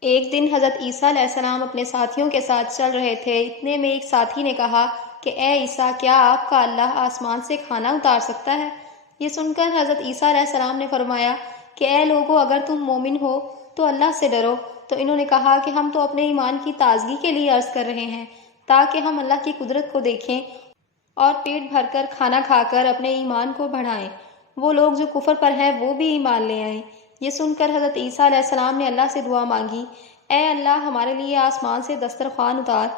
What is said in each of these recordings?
ایک دن حضرت عیسیٰ علیہ السلام اپنے ساتھیوں کے ساتھ چل رہے تھے، اتنے میں ایک ساتھی نے کہا کہ اے عیسیٰ، کیا آپ کا اللہ آسمان سے کھانا اتار سکتا ہے؟ یہ سن کر حضرت عیسیٰ علیہ السلام نے فرمایا کہ اے لوگو، اگر تم مومن ہو تو اللہ سے ڈرو۔ تو انہوں نے کہا کہ ہم تو اپنے ایمان کی تازگی کے لیے عرض کر رہے ہیں تاکہ ہم اللہ کی قدرت کو دیکھیں اور پیٹ بھر کر کھانا کھا کر اپنے ایمان کو بڑھائیں۔ وہ لوگ جو کفر پر ہیں وہ بھی ایمان لے آئیں۔ یہ سن کر حضرت عیسیٰ علیہ السلام نے اللہ سے دعا مانگی، اے اللہ، ہمارے لیے آسمان سے دسترخوان اتار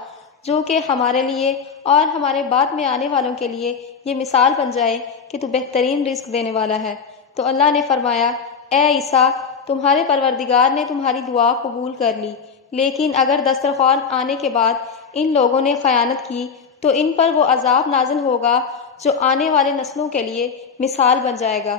جو کہ ہمارے لیے اور ہمارے بعد میں آنے والوں کے لیے یہ مثال بن جائے کہ تو بہترین رزق دینے والا ہے۔ تو اللہ نے فرمایا، اے عیسیٰ، تمہارے پروردگار نے تمہاری دعا قبول کر لی، لیکن اگر دسترخوان آنے کے بعد ان لوگوں نے خیانت کی تو ان پر وہ عذاب نازل ہوگا جو آنے والے نسلوں کے لیے مثال بن جائے گا۔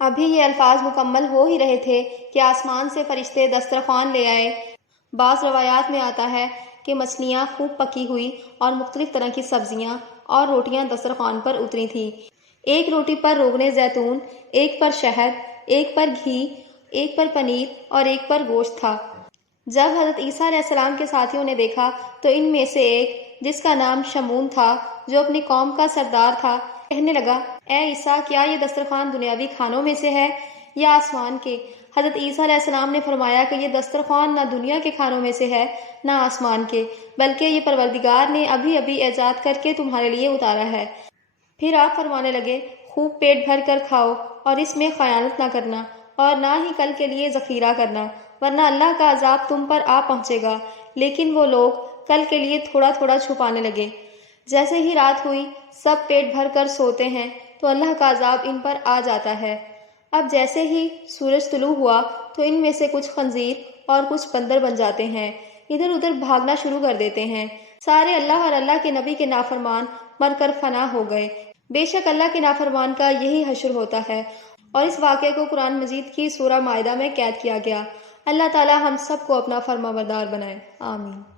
ابھی یہ الفاظ مکمل ہو ہی رہے تھے کہ آسمان سے فرشتے دسترخوان لے آئے۔ بعض روایات میں آتا ہے کہ مچھلیاں خوب پکی ہوئی اور مختلف طرح کی سبزیاں اور روٹیاں دسترخوان پر اتری تھیں۔ ایک روٹی پر روغن زیتون، ایک پر شہد، ایک پر گھی، ایک پر پنیر اور ایک پر گوشت تھا۔ جب حضرت عیسیٰ علیہ السلام کے ساتھیوں نے دیکھا تو ان میں سے ایک، جس کا نام شمعون تھا، جو اپنی قوم کا سردار تھا، کہنے لگا، اے عیسیٰ، کیا یہ دسترخوان دنیاوی کھانوں میں سے ہے یا آسمان کے؟ حضرت عیسیٰ علیہ السلام نے فرمایا کہ یہ دسترخوان نہ دنیا کے کھانوں میں سے ہے نہ آسمان کے، بلکہ یہ پروردگار نے ابھی ابھی ایجاد کر کے تمہارے لیے اتارا ہے۔ پھر آپ فرمانے لگے، خوب پیٹ بھر کر کھاؤ اور اس میں خیانت نہ کرنا اور نہ ہی کل کے لیے ذخیرہ کرنا، ورنہ اللہ کا عذاب تم پر آ پہنچے گا۔ لیکن وہ لوگ کل کے لیے تھوڑا تھوڑا چھپانے لگے۔ جیسے ہی رات ہوئی، سب پیٹ بھر کر سوتے ہیں تو اللہ کا عذاب ان پر آ جاتا ہے۔ اب جیسے ہی سورج طلوع ہوا تو ان میں سے کچھ خنزیر اور کچھ بندر بن جاتے ہیں، ادھر ادھر بھاگنا شروع کر دیتے ہیں۔ سارے اللہ اور اللہ کے نبی کے نافرمان مر کر فنا ہو گئے۔ بے شک اللہ کے نافرمان کا یہی حشر ہوتا ہے۔ اور اس واقعے کو قرآن مجید کی سورہ مائدہ میں قید کیا گیا۔ اللہ تعالی ہم سب کو اپنا فرمانبردار بنائے، آمین۔